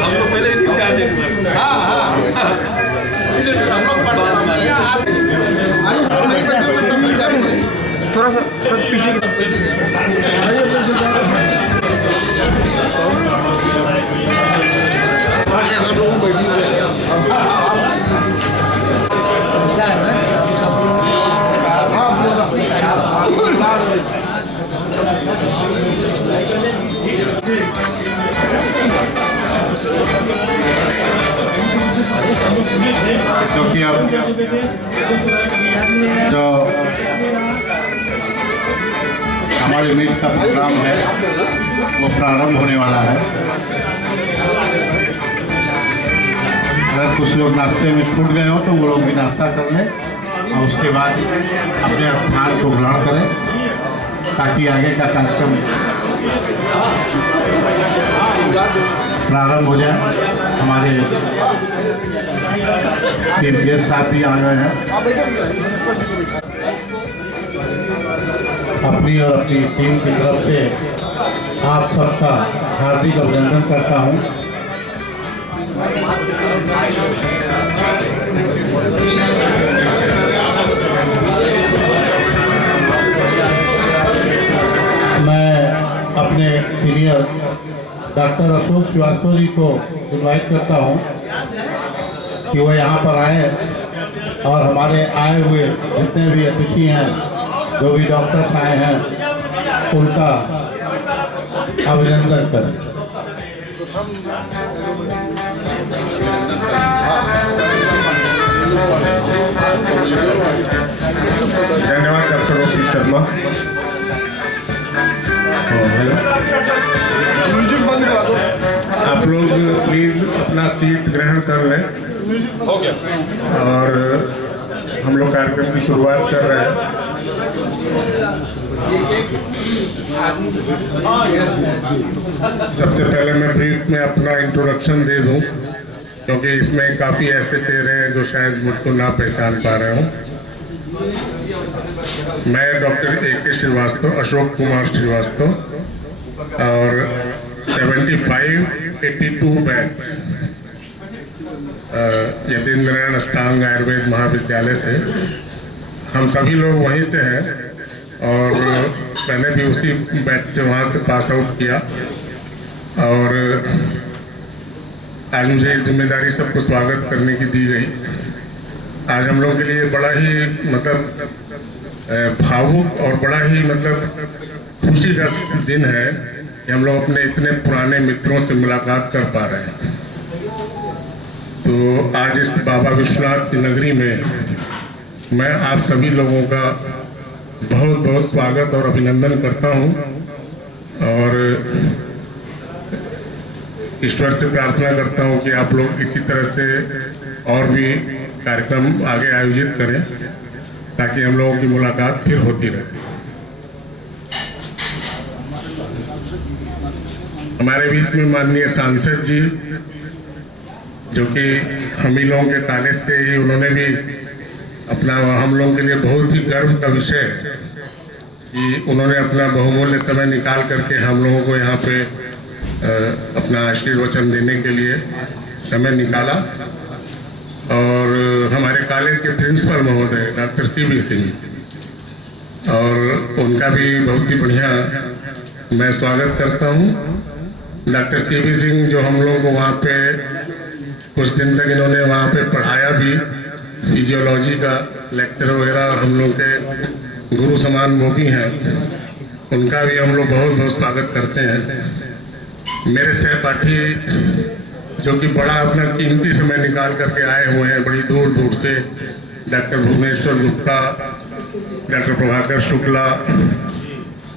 हम लोग पहले ही जाते हैं सर। हाँ इसलिए हम लोग थोड़ा सा सर पीछे क्योंकि अब जो हमारे मीट का प्रोग्राम है वो प्रारंभ होने वाला है। अगर कुछ लोग नाश्ते में छूट गए हो तो वो लोग भी नाश्ता कर लें और उसके बाद अपने स्थान को ग्रहण करें ताकि आगे का कार्यक्रम प्रारंभ हो जाए। हमारे टीम गेस्ट साहब भी आ गए हैं। अपनी और अपनी टीम की तरफ से आप सबका हार्दिक अभिनंदन करता हूं। मैं अपने सीनियर डॉक्टर अशोक श्रीवास्तव जी को इनवाइट करता हूं कि वो यहाँ पर आए और हमारे आए हुए जितने भी अतिथि हैं, जो भी डॉक्टर्स आए हैं, उनका अभिनंदन करें। धन्यवाद डॉक्टर रोहित शर्मा। आप लोग प्लीज अपना सीट ग्रहण कर लें और हम लोग कार्यक्रम की शुरुआत कर रहे हैं। सबसे पहले मैं ब्रीफ में अपना इंट्रोडक्शन दे दूं क्योंकि इसमें काफ़ी ऐसे चेहरे हैं जो शायद मुझको ना पहचान पा रहे हों। मैं डॉक्टर ए.के. श्रीवास्तव, अशोक कुमार श्रीवास्तव और 75-82 बैच यतीन्द्र नारायण अष्टांग आयुर्वेद महाविद्यालय से, हम सभी लोग वहीं से हैं और मैंने भी उसी बैच से वहाँ से पास आउट किया और आज मुझे जिम्मेदारी सबको स्वागत करने की दी गई। आज हम लोगों के लिए बड़ा ही मतलब भावुक और बड़ा ही मतलब खुशी का दिन है कि हम लोग अपने इतने पुराने मित्रों से मुलाकात कर पा रहे हैं। तो आज इस बाबा विश्वनाथ की नगरी में मैं आप सभी लोगों का बहुत बहुत स्वागत और अभिनंदन करता हूं और ईश्वर से प्रार्थना करता हूं कि आप लोग इसी तरह से और भी कार्यक्रम आगे आयोजित करें ताकि हम लोगों की मुलाकात फिर होती रहे। हमारे बीच में माननीय सांसद जी, जो कि हम ही लोगों के कॉलेज से ही, उन्होंने भी अपना हम लोगों के लिए बहुत ही गर्व का विषय कि उन्होंने अपना बहुमूल्य समय निकाल करके हम लोगों को यहाँ पे अपना आशीर्वचन देने के लिए समय निकाला। और हमारे कॉलेज के प्रिंसिपल महोदय डॉक्टर सी.बी. सिंह, और उनका भी बहुत ही बढ़िया मैं स्वागत करता हूँ। Doctor CB. सिंह जो हम लोगों को वहाँ पे कुछ दिन तक इन्होंने वहाँ पे पढ़ाया भी, फिजियोलॉजी का लेक्चर वगैरह, और हम लोग के गुरु समान वो भी हैं, उनका भी हम लोग बहुत बहुत स्वागत करते हैं। मेरे सहपाठी जो कि बड़ा अपना कीमती समय निकाल करके आए हुए हैं बड़ी दूर दूर से, डॉक्टर भुवनेश्वर गुप्ता, डॉक्टर प्रभाकर शुक्ला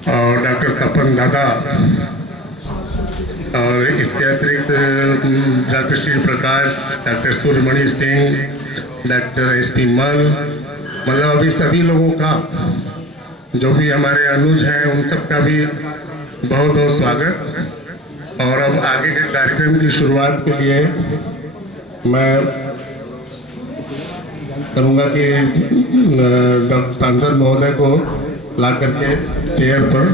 और डॉक्टर तपन दादा, और इसके अतिरिक्त doctor Shri Prakash, doctor Suryamani Singh, doctor S P. Mal, मतलब अभी सभी लोगों का, जो भी हमारे अनुज हैं, उन सब का भी बहुत बहुत स्वागत। और अब आगे के कार्यक्रम की शुरुआत के लिए मैं करूँगा कि डॉक्टर सांसद महोदय को ला करके चेयर पर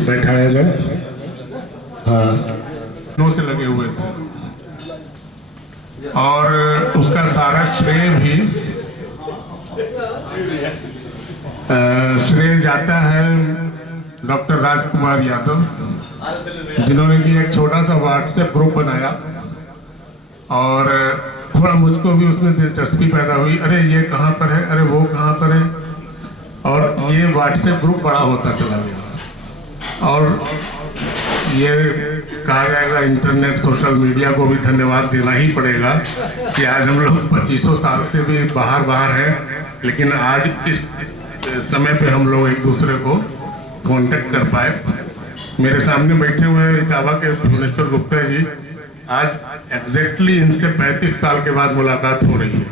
बैठाया जाए। हाँ, से लगे हुए थे और उसका सारा श्रेय भी जाता है डॉक्टर राजकुमार यादव, जिन्होंने कि एक छोटा सा व्हाट्सएप ग्रुप बनाया और थोड़ा मुझको भी उसमें दिलचस्पी पैदा हुई, अरे ये कहाँ पर है, अरे वो कहाँ पर है, और ये व्हाट्सएप ग्रुप बड़ा होता चला गया। और ये कहा जाएगा इंटरनेट सोशल मीडिया को भी धन्यवाद देना ही पड़ेगा कि आज हम लोग 2500 साल से भी बाहर हैं, लेकिन आज इस समय पे हम लोग एक दूसरे को कांटेक्ट कर पाए। मेरे सामने बैठे हुए इटावा के भुवनेश्वर गुप्ता जी, आज एग्जैक्टली इनसे 35 साल के बाद मुलाकात हो रही है,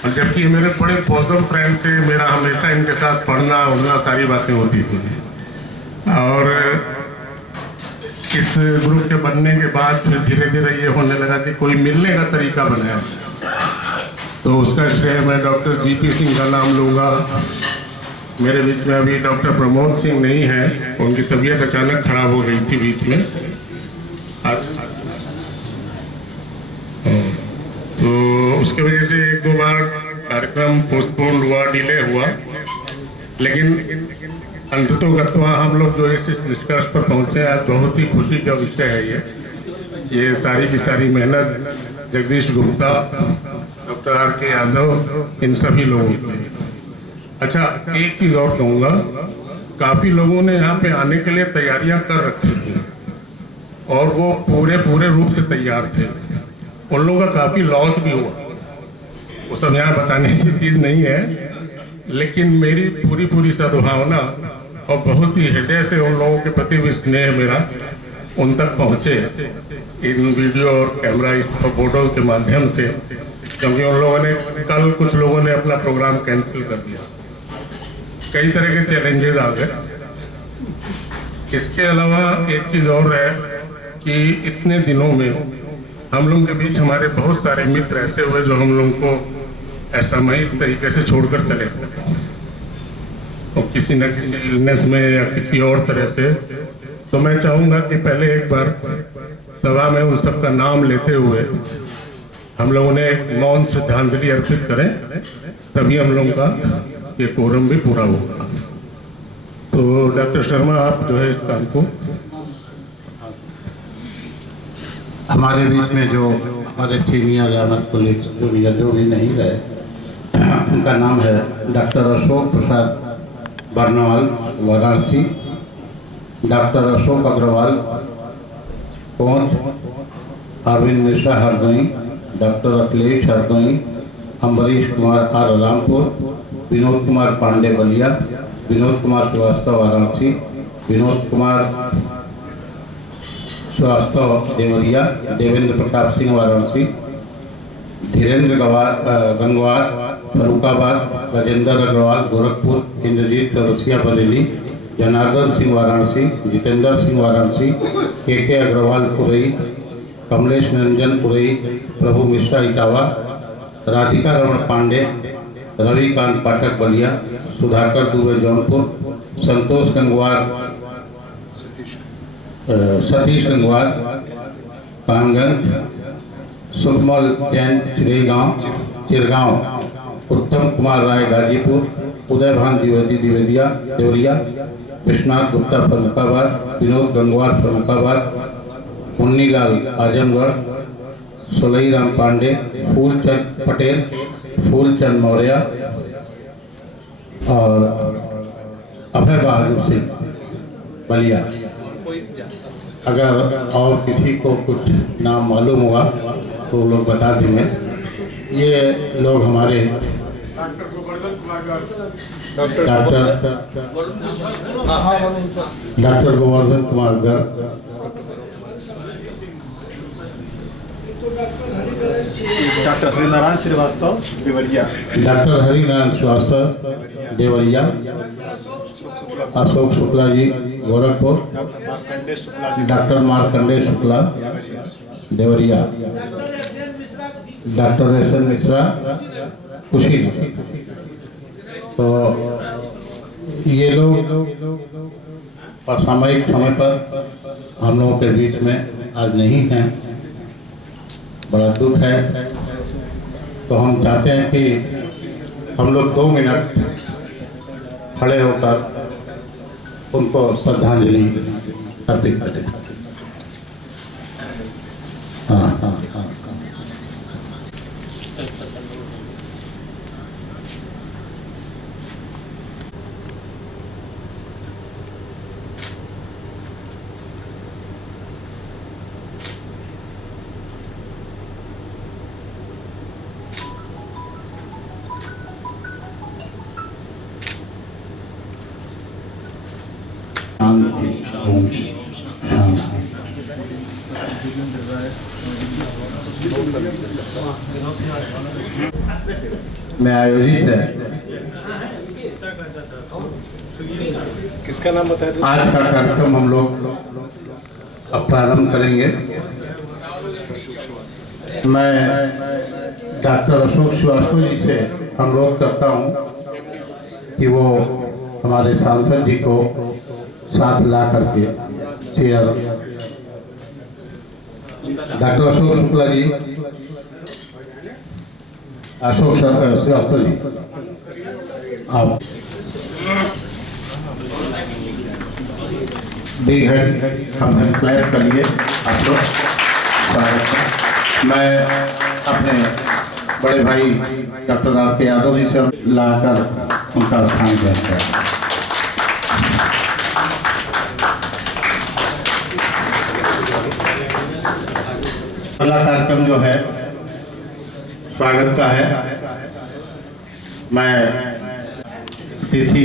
और जबकि मेरे बड़े बोसम फ्रेंड थे, मेरा हमेशा इनके साथ पढ़ना उड़ना सारी बातें होती थी। और इस ग्रुप के बनने के बाद फिर धीरे धीरे ये होने लगा कि कोई मिलने का तरीका बनाया, तो उसका श्रेय मैं डॉक्टर जीपी सिंह का नाम लूँगा। मेरे बीच में अभी डॉक्टर प्रमोद सिंह नहीं है, उनकी तबीयत अचानक खराब हो गई थी बीच में, तो उसके वजह से 1-2 बार कार्यक्रम पोस्टपोन हुआ, डिले हुआ, लेकिन अंततोगत्वा हम लोग जो इस निष्कर्ष पर पहुँचे आज बहुत ही खुशी का विषय है। ये सारी की सारी मेहनत जगदीश गुप्ता, डॉक्टर R.K. यादव, इन सभी लोगों की। अच्छा, एक चीज़ और कहूँगा, काफ़ी लोगों ने यहाँ पे आने के लिए तैयारियाँ कर रखी थी और वो पूरे रूप से तैयार थे। उन लोगों का काफ़ी लॉस भी हुआ, वो सब यहाँ बताने की चीज़ नहीं है, लेकिन मेरी पूरी सद्भावना और बहुत ही हृदय से उन लोगों के प्रति भी स्नेह मेरा उन तक पहुँचे इन वीडियो और कैमरा इस फोटो के माध्यम से, क्योंकि उन लोगों ने कल कुछ लोगों ने अपना प्रोग्राम कैंसिल कर दिया, कई तरह के चैलेंजेस आ गए। इसके अलावा एक चीज़ और है कि इतने दिनों में हम लोगों के बीच हमारे बहुत सारे मित्र ऐसे हुए जो हम लोगों को असामयिक तरीके से छोड़कर चले गए, और किसी न किसी इलनेस में या किसी और तरह से। तो मैं चाहूँगा कि पहले एक बार सभा में उन सब का नाम लेते हुए हम लोगों ने एक मौन श्रद्धांजलि अर्पित करें, तभी हम लोगों का ये कोरम भी पूरा होगा। तो डॉक्टर शर्मा, आप जो है इस काम को। हमारे बीच में जो हमारे सीनियर या कॉलेज जूनियर जो भी नहीं रहे, उनका नाम है doctor Ashok Prasad Barnwal Varanasi, doctor Ashok Agarwal Konch, Arvind Mishra Hardoi, doctor Akhilesh Hardoi, Ambrish Kumar R Rampur, Vinod Kumar Pandey Ballia, Vinod Kumar Srivastava Varanasi, Vinod Kumar Srivastava Deoria, Devendra Pratap Singh Varanasi, Dhirendra Gangwar Farrukhabad, Gajendra Agarwal Gorakhpur, Indrajeet Chaurasia Bareilly, Janardan Singh Varanasi, Jitendra Singh Varanasi, K Agarwal Orai, Kamlesh Niranjan Orai, प्रभु मिश्रा इटावा, राधिका रमण पांडे, रविकांत पाठक बलिया, सुधाकर दुबे जौनपुर, संतोष गंगवार, सतीश गंगवार कामगंज, सुखमल जैन चिरगांव, उत्तम कुमार राय गाजीपुर, उदयभान द्विवेदी देवरिया, विश्वनाथ गुप्ता फरुखाबाद, विनोद गंगवार फरुखाबाद, मुन्नीलाल आजमगढ़, सोलईराम पांडे, फूलचंद पटेल, फूलचंद मौर्य और अभय बहादुर सिंह बलिया। अगर और किसी को कुछ नाम मालूम हुआ तो लोग बता देंगे। ये लोग हमारे doctor Govardhan Kumar Garg, doctor Harinarayan Srivastava Deoria, doctor Harinarayan Srivastava Deoria, Ashok Shukla ji Gorakhpur, doctor Markandey Shukla Deoria, doctor S N. Mishra Kushinagar. तो ये लोग असामयिक समय पर हम लोगों के बीच में आज नहीं हैं, बड़ा दुख है। तो हम चाहते हैं कि हम लोग 2 मिनट खड़े होकर उनको श्रद्धांजलि अर्पित करें। हाँ हाँ हाँ। में आयोजित है। किसका नाम बताया था? आज का कार्यक्रम हम लोग अब प्रारंभ करेंगे। मैं डॉक्टर अशोक श्रीवास्तव जी से अनुरोध करता हूं कि वो हमारे सांसद जी को साथ ला करके चेयर। डॉक्टर अशोक शुक्ला जी, अशोक श्रीवास्तव जी, आप बिग हेड हम क्लैप करिए आप लोग। मैं अपने बड़े भाई डॉक्टर आर.के. यादव जी से लाकर उनका स्थान ग्रहण करें। अगला कार्यक्रम जो है स्वागत का है। मैं तिथि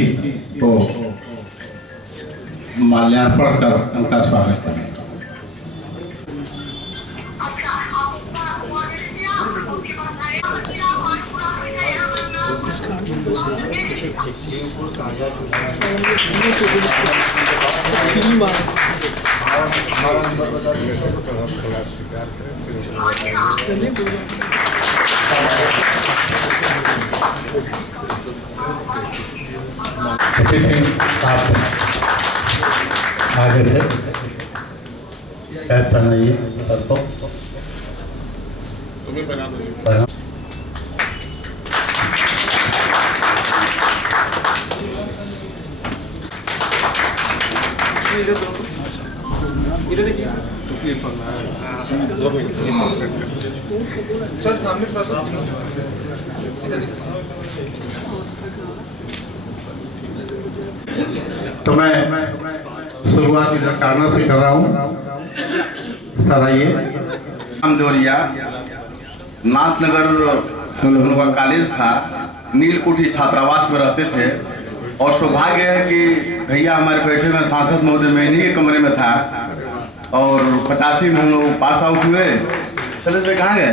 को माल्यार्पण कर उनका स्वागत करें। आप आगे से पैर पहनाइए सर को। तुम्हें पहना दो। सर सामने थोड़ा सा। तो मैं शुरुआत इधर कारणा से कर रहा हूँ। सर आइए। देवरिया नाथनगर हम लोगों का कॉलेज था, नीलकुठी छात्रावास में रहते थे। और सौभाग्य है कि भैया हमारे बैठे में सांसद महोदय में इन्हीं के कमरे में था। और 85 में हम लोग पास आउट हुए। शैलेश भाई कहाँ गए?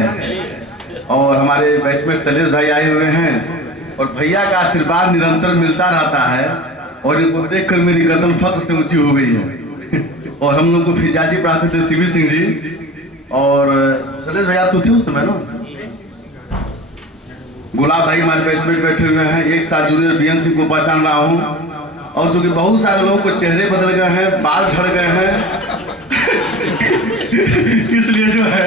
और हमारे बैचमेट शैलेश भाई आए हुए हैं। और भैया का आशीर्वाद निरंतर मिलता रहता है। और इनको देखकर मेरी गर्दन फक्र से ऊंची हो गई है। और हम लोग को फिजाजी पढ़ाते थे सीवी सिंह जी। और शैलेश भाई आप तो थे उस समय ना? गुलाब भाई हमारे बैचमेट बैठे हुए हैं। एक साथ जूनियर बीएन सिंह को पहचान रहा हूँ। और चूंकि बहुत सारे लोगों को चेहरे बदल गए हैं, बाल झड़ गए हैं, इसलिए जो है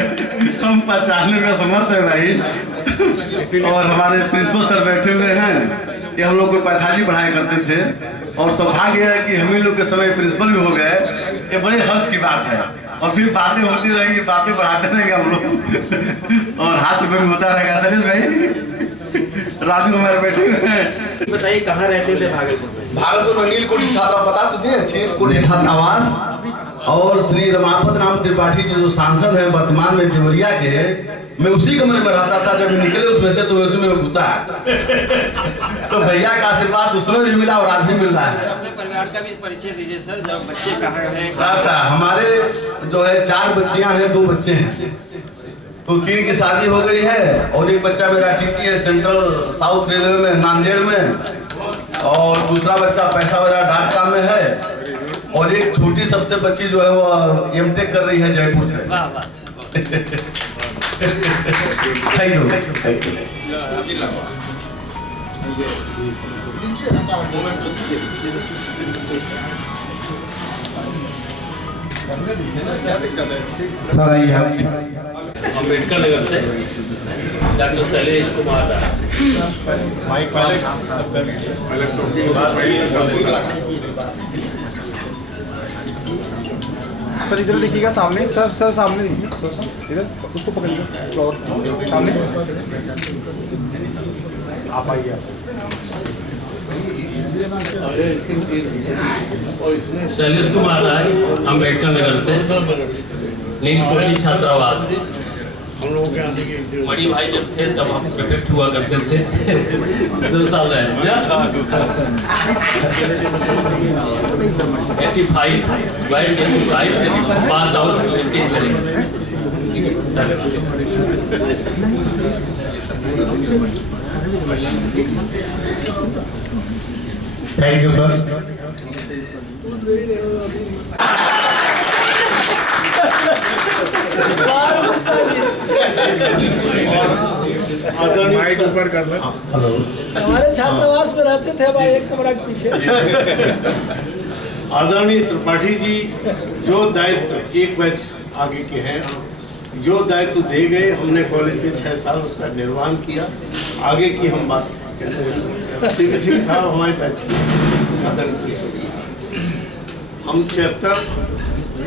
हम पहचानने में असमर्थ है भाई। और हमारे प्रिंसिपल सर बैठे हुए हैं कि हम लोग को पैथालॉजी पढ़ाया करते थे। और सौभाग्य है कि हम ही लोग के समय प्रिंसिपल भी हो गए। ये बड़े हर्ष की बात है। और फिर बातें होती रहेंगी, बातें बढ़ाते रहेंगे हम लोग। और हास्य भी होता रहेगा। शैलेश भाई, राजू हमारे बैठे हुए हैं। बताइए कहाँ रहते थे भागलपुर में? भागलपुर में नीलकुठी छात्रा बता तो दिए, नीलकुठी छात्रावास। और श्री रमापत राम त्रिपाठी जी जो सांसद हैं वर्तमान में देवरिया के, मैं उसी कमरे में रहता था। जब निकले उसमें से तो उसी में घुसा है। तो भैया का आशीर्वाद उसमें भी मिला और आज भी मिल रहा है। अपने परिवार का भी परिचय दीजिए सर। जब बच्चे कहाँ हैं? अच्छा, हमारे जो है 4 बच्चियां हैं, 2 बच्चे हैं। तो 3 की शादी हो गई है और एक बच्चा मेरा टीटी है सेंट्रल साउथ रेलवे में नांदेड़ में, और दूसरा बच्चा पैसा बाजार डाटा में है, और एक छोटी सबसे बच्ची जो है वो एमटेक कर रही है जयपुर से। Thank you. सर आइए आप। अम्बेडकर नगर से डॉक्टर शैलेश कुमार राय। सर इधर देखिएगा सामने, सर सामने देखिए, इधर उसको पकड़िए फ्लावर सामने। आप आइए। शैलेश कुमार राय अम्बेडकर नगर से, नीलकोठी छात्रावास। बड़ी भाई जब थे तब हम प्रोटेक्ट हुआ करते थे। 2 साल रहे 85 pass out 87। Thank you sir. Hello, हमारे छात्रावास में रहते थे हमारे एक कमरा के पीछे। आदरणीय त्रिपाठी जी, जो दायित्व एक बैच आगे के हैं, जो दायित्व दे गए, हमने कॉलेज में 6 साल उसका निर्वहन किया। आगे की हम बात कहते हैं। सीपी सिंह साहब हमारे बैच के आदरणीय, हम 76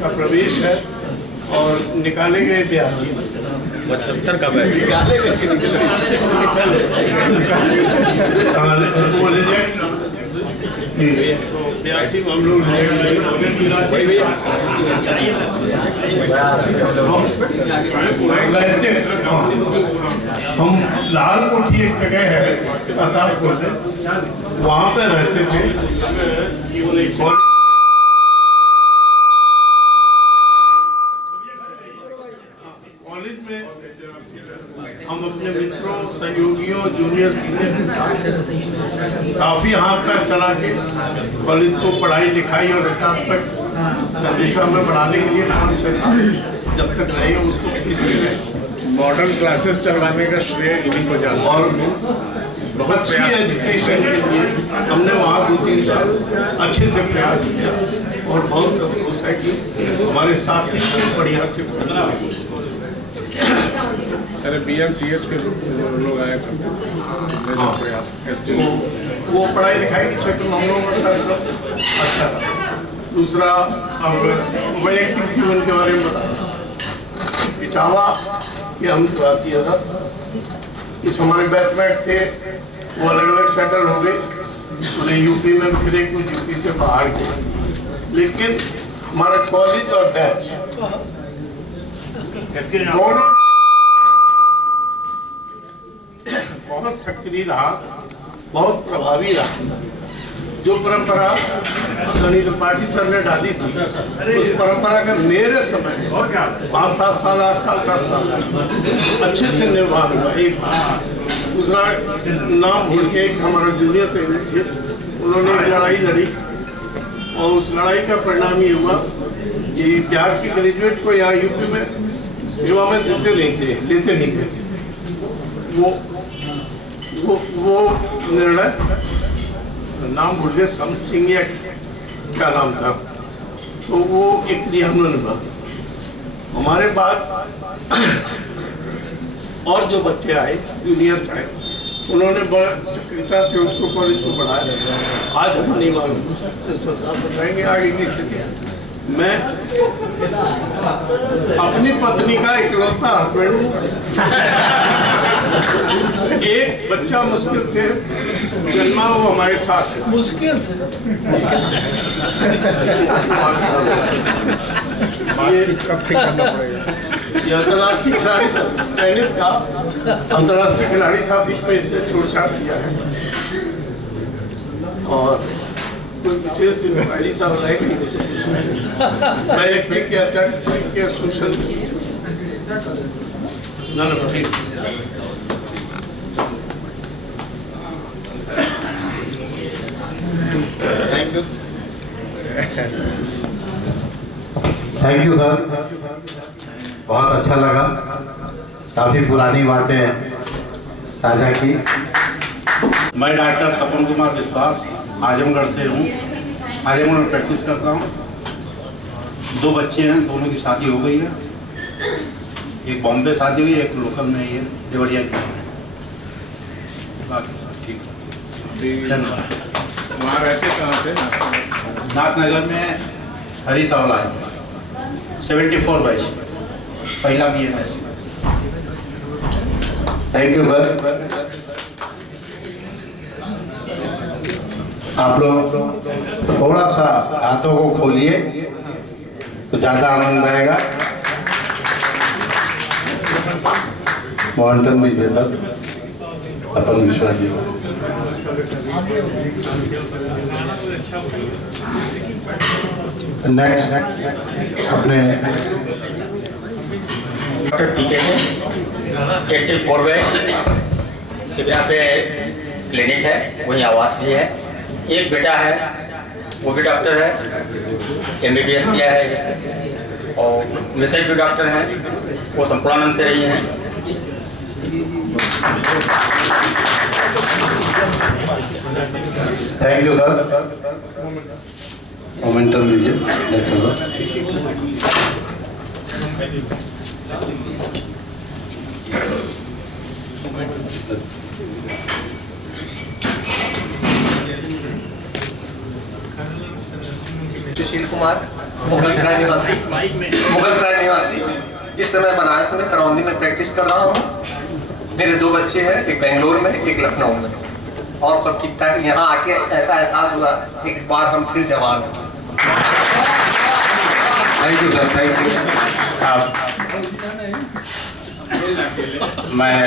का प्रवेश है और निकाले गए 82। 75 का बैच तो 82 में हम लोग हम लाल कोठी एक जगह है प्रतापपुर में, वहाँ पे रहते थे। कॉलेज में हम अपने मित्रों, सहयोगियों, जूनियर सीनियर के साथ काफ़ी हाथ पैर चला के कॉलेज को पढ़ाई लिखाई और रचनात्मक दिशा में बढ़ाने के लिए 5-6 साल जब तक रहे उसको इसलिए मॉडर्न क्लासेस चलवाने का श्रेय इन्हीं को जाता है। और बहुत अच्छी एजुकेशन के लिए हमने वहाँ 2-3 साल अच्छे से प्रयास किया और बहुत संतोष है कि हमारे साथ ही बढ़िया से अरे BMCH के लोग आए थे, वो पढ़ाई लिखाई के क्षेत्र में हम लोगों का अच्छा था। दूसरा वैयक्तिक जीवन के बारे में बताया। इटावा के हम निवासी था, कुछ हमारे बैचमेट थे, वो अलग अलग सेटल हो गए, उन्हें यूपी में फिरे, कुछ यूपी से बाहर गए। लेकिन हमारा कॉलेज और बैच दोनों बहुत सक्रिय रहा, बहुत प्रभावी रहा। जो परंपरा आदरणीय त्रिपाठी सर ने डाली थी, उस परंपरा का मेरे समय 5-7 साल, 8 साल, 10 साल अच्छे से निर्वहन हुआ। एक दूसरा नाम भूल के एक हमारा जूनियर थे, उन्होंने एक लड़ाई लड़ी और उस लड़ाई का परिणाम ये हुआ कि बिहार के ग्रेजुएट को यहाँ यूपी में सेवा में लेते नहीं थे। वो निर्णय नाम भूल गए, समसिंह या क्या नाम था, तो वो एक लिया हमने निभाया। हमारे बाद और जो बच्चे आए, जूनियर्स आए, उन्होंने बड़ा सक्रियता से उसको कॉलेज को बढ़ाया। आज हम नहीं मालूम, इस पर साहब बताएंगे आगे की स्थिति। मैं अपनी पत्नी का इकलौता हस्बैंड हूँ। एक बच्चा मुश्किल से जन्मा, वो हमारे साथ है। मुश्किल से ये अंतर्राष्ट्रीय खिलाड़ी था, टेनिस का अंतर्राष्ट्रीय खिलाड़ी था, बीच में इसने छोड़-छाड़ दिया है। और कोई विशेष इंक्वायरी साहब रहेगी मैं एक के सोशल थैंक यू सर, बहुत अच्छा लगा, काफ़ी पुरानी बातें ताज़ा की। मैं डॉक्टर तपन कुमार विश्वास आजमगढ़ से हूँ। आजमगढ़ में प्रैक्टिस करता हूँ। 2 बच्चे हैं, दोनों की शादी हो गई है। एक बॉम्बे शादी हुई, एक लोकल में ही है, देवरिया की। बाकी सब ठीक है। धन्यवाद। वहाँ रहते कहाँ थे? नाथनगर में हरी सवाला है, 74 बैच, पहला BMS। Thank you sir. आप लोग थोड़ा सा हाथों को खोलिए तो ज़्यादा आनंद आएगा। मॉनिटर दीजिए सर, अपन विश्वास जी। नेक्स्ट अपने डॉक्टर पीके है, 84 बैच, सिविया पे क्लिनिक है, वहीं आवास भी है। एक बेटा है, वो भी डॉक्टर है, MBBS किया है जैसे, और मिसेज भी डॉक्टर हैं, वो संपूर्णानंद से रही हैं। Thank you sir. मोमेंटम लीजिए। सुशील कुमार, मुगलसराय निवासी। इस समय बनारस में करौंदी में प्रैक्टिस कर रहा हूँ। मेरे 2 बच्चे हैं, एक बेंगलोर में, एक लखनऊ में, और सब ठीक ठाक। यहाँ आके ऐसा एहसास हुआ एक बार हम फिर जवान हैं। Thank you sir, thank you. मैं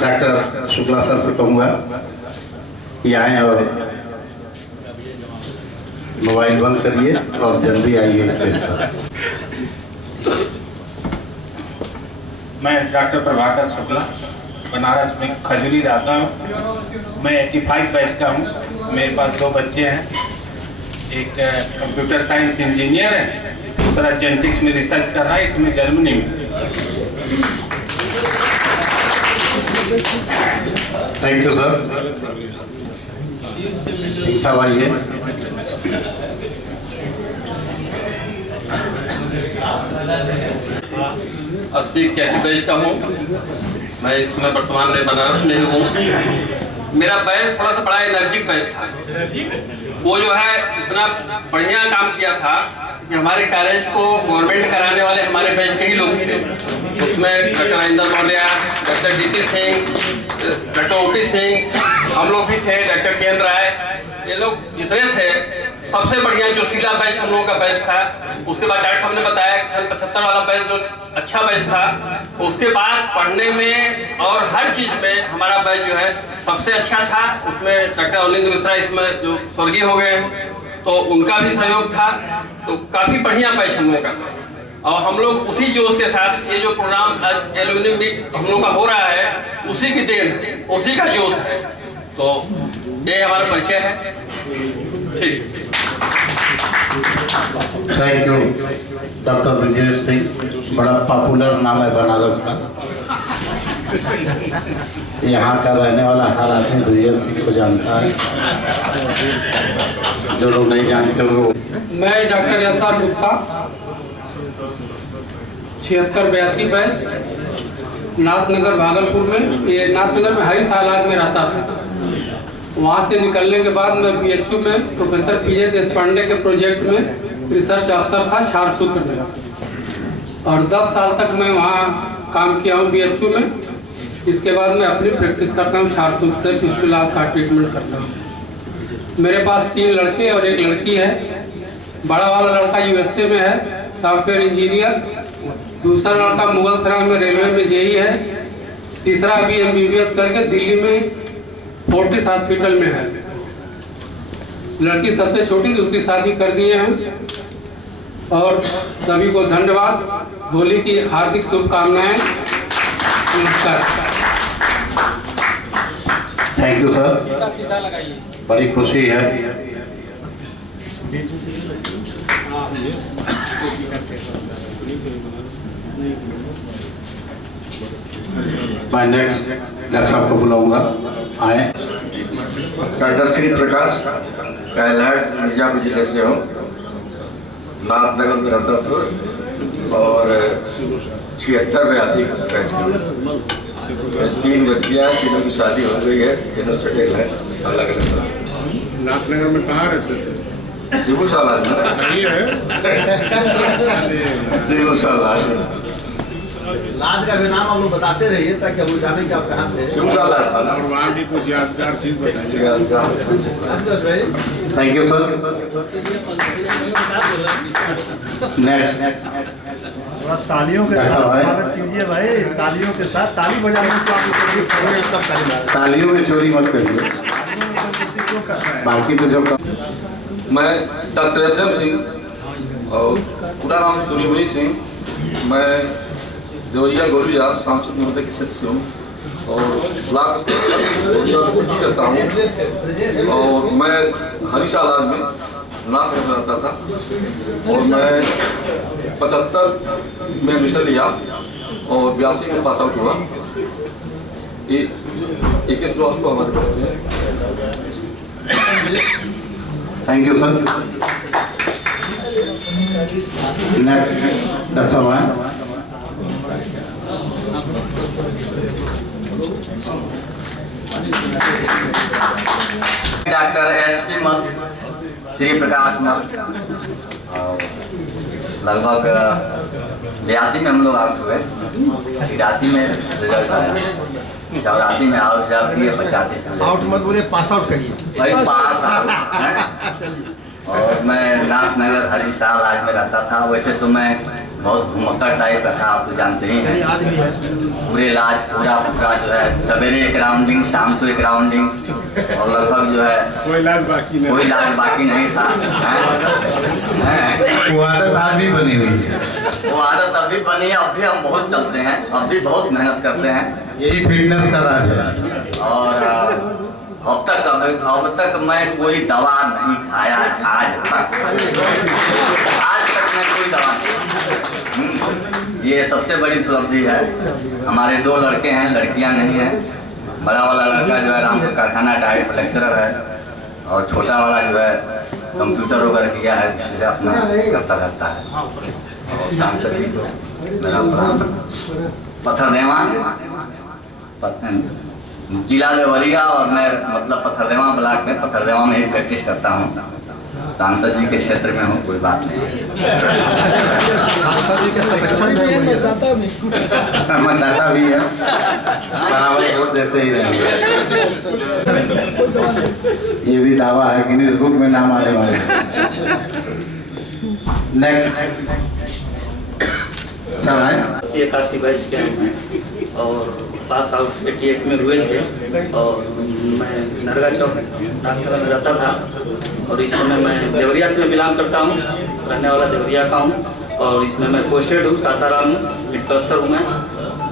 डॉक्टर शुक्ला सर से कहूँगा कि आएँ और मोबाइल बंद करिए और जल्दी आइए स्टेज पर। मैं डॉक्टर प्रभाकर शुक्ला, बनारस में खजूरी रहता हूँ। मैं 85 बैच का हूँ। मेरे पास 2 बच्चे हैं, एक कंप्यूटर साइंस इंजीनियर है, दूसरा जेनेटिक्स में रिसर्च कर रहा है, इसमें जर्मनी में। Thank you sir. साहब आइए। अस्सी 81 बैच का हूँ। मैं इस समय वर्तमान में बनारस में हूँ। मेरा बैच थोड़ा सा बड़ा एनर्जिक बैच था। वो जो है इतना बढ़िया काम किया था कि हमारे कॉलेज को गवर्नमेंट कराने वाले हमारे बैच के ही लोग थे। उसमें doctor Inder Maurya, doctor DT Singh, doctor OP Singh, हम लोग भी थे, डॉक्टर केएन राय, ये लोग जितने थे सबसे बढ़िया जोशीला बैच हम लोगों का बैच था। उसके बाद डॉक्टर साहब ने बताया कि 75 वाला बैच जो अच्छा बैच था, उसके बाद पढ़ने में और हर चीज में हमारा बैच जो है सबसे अच्छा था। उसमें डॉक्टर अवनिंद्र मिश्रा इसमें जो स्वर्गीय हो गए तो उनका भी सहयोग था। तो काफी बढ़िया बैच हम लोगों का था और हम लोग उसी जोश के साथ ये जो प्रोग्राम आज एल्यूमिनियम मीट हम लोग का हो रहा है उसी की देन है, उसी का जोश है। तो ये हमारा परिचय है। ठीक, thank you doctor Brajesh Singh, बड़ा पॉपुलर नाम है बनारस का। यहाँ का रहने वाला हर आदमी ब्रजेश सिंह को जानता है, जो लोग नहीं जानते वो। मैं doctor SR Gupta, 76-82 batch, Nathnagar Bhagalpur में। ये नाथनगर में हरी सालाद में रहता था। वहाँ से निकलने के बाद मैं BHU में प्रोफेसर PJ देशपांडे के प्रोजेक्ट में रिसर्च अफसर था क्षार सूत्र में, और 10 साल तक मैं वहाँ काम किया हूँ BHU में। इसके बाद मैं अपनी प्रैक्टिस करता हूँ, क्षार सूत्र से फिस्टुला का ट्रीटमेंट करता हूँ। मेरे पास 3 लड़के और 1 लड़की है। बड़ा वाला लड़का USA में है, सॉफ्टवेयर इंजीनियर। दूसरा लड़का मुगलसराय में रेलवे में JE है। तीसरा अभी MBBS करके दिल्ली में फोर्टिस हॉस्पिटल में है। लड़की सबसे छोटी, दूसरी शादी कर दिए हैं। और सभी को धन्यवाद, होली की हार्दिक शुभकामनाएं। नमस्कार। थैंक यू सर, सीधा लगाइए। बड़ी खुशी है। मैं नेक्स्ट डॉक्टर साहब को बुलाऊंगा, आए। डॉक्टर श्री प्रकाश कैलाट मिर्जापुर जिले से हूँ, नाथनगर में रहता था और 76-82 बैच का 3 बच्चियाँ, तीनों की शादी हो गई है, तीनों सेटल है अलग अलग। नाथनगर में कहाँ रहते थे? शिवू सालाज में नहीं है। शिवू सालाज लाज का भी नाम आप लोग बताते रहिए ताकि हम लोग जाने कि आप कहाँ थे। शिवू सालाज था ना। और वहाँ भी कुछ यादगार चीज बताइए। Thank you sir. नेक्स्ट तालियों के साथ स्वागत कीजिए भाई, तालियों के साथ ताली बजाने को आप तालियों में चोरी मत करिए, बाकी तो जब मैं डॉक्टर एस.एम. सिंह और पूरा नाम सूर्यमणि सिंह, मैं देवरिया गौरिया सांसद महोदय के सदस्य हूँ और ब्लॉक स्तर पर करता हूँ। और मैं हरीशालाज में नाथ में रहता था और मैं 75 में एडमिशन लिया और 82 में पास आउट हुआ। 21 क्लास को हमारे पास है। Thank you sir. Next doctor साहब आए। Doctor S P. मल, श्री प्रकाश मल, और लगभग 82 में हम लोग आउट हुए, 83 में रिजल्ट आया, 84 में आउट रिजल्ट किए, 85 से आउट मत बोले, पास आउट करिए। भाई पास आउट। और मैं नाथनगर हरीशालाज में रहता था। वैसे तो मैं बहुत घुमक्कड़ टाइप का था, आप तो जानते ही हैं। पूरे इलाज पूरा जो है, सवेरे एक राउंडिंग, शाम को एक राउंडिंग, और लगभग जो है कोई इलाज बाकी नहीं था। वो आदत आज भी बनी हुई है। वो आदत अभी बनी है, अब भी हम बहुत चलते हैं, अब भी बहुत मेहनत करते हैं। यही फिटनेस का राज है। और अब तक मैं कोई दवा नहीं खाया है, आज तक मैं कोई दवा नहीं। ये सबसे बड़ी उपलब्धि है। हमारे 2 लड़के हैं, लड़कियां नहीं हैं। बड़ा वाला लड़का जो है रामपुर कारखाना डाइट लेक्चरर है, और छोटा वाला जो है कंप्यूटर वगैरह किया है, उससे अपना करता रहता है। और सांसद जी को मेरा पत्थरदेवा जिला देवरिया, और मैं मतलब पत्थरदेवा ब्लॉक में पत्थरदेवा में ही प्रैक्टिस करता हूँ। सांसद जी के क्षेत्र में हूँ, कोई बात नहीं। सांसद जी के मतदाता भी है, बराबर वोट देते ही रहेंगे। ये भी दावा है, गिनीज बुक में नाम आने वाले हैं। नेक्स्ट सर आए। 81 बैच के हैं और पास आउट 88 में हुए थे। और मैं नरगा चौक नाथनगर में रहता था, और इस समय मैं देवरिया से बिलोंग करता हूँ, रहने वाला देवरिया का हूँ। और इसमें मैं पोस्टेड हूँ, सासाराम हूँ, मिड प्रोफेसर हूँ मैं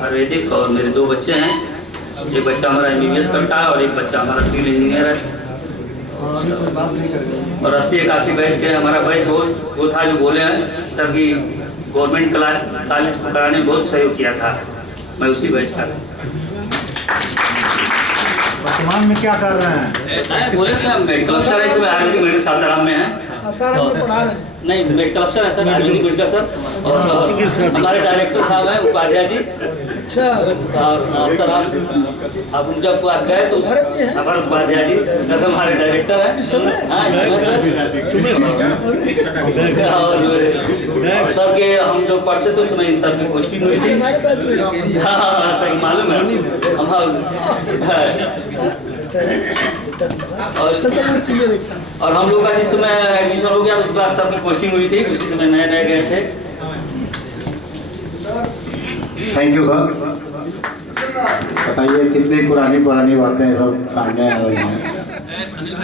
आयुर्वेदिक। और मेरे 2 बच्चे हैं, एक बच्चा हमारा MBBS करता है और एक बच्चा हमारा सिविल इंजीनियर है। और 80-81 बैच के हमारा बैच वो था जो बोले हैं सर कि गवर्नमेंट कॉलेज को कराने में बहुत सहयोग किया था। मैं उसी बैच का। वर्तमान में क्या कर रहे हैं? बोले क्या मेडिकल अफसर है, इसमें आयुर्वेदिक मेडिकल सासाराम में है। सासाराम में पढ़ा रहे हैं? नहीं, मेडिकल अफसर है सर, आयुर्वेदिक मेडिकल सर। और हमारे डायरेक्टर साहब हैं उपाध्याय जी। अच्छा। और सर आप जब गए तो हमारे उपाध्याय जी हमारे डायरेक्टर हैं। हाँ, इस समय सर। और सर के हम जो पढ़ते थे उसमें इन सर की पोस्टिंग हुई थी। हाँ सर, मालूम है हम। और हम लोग का जिस समय एडमिशन हो गया, उसके बाद सर की पोस्टिंग हुई थी, उसी समय नए गए थे। Thank you sir. बताइए कितनी पुरानी बातें सब सामने आ रही हैं।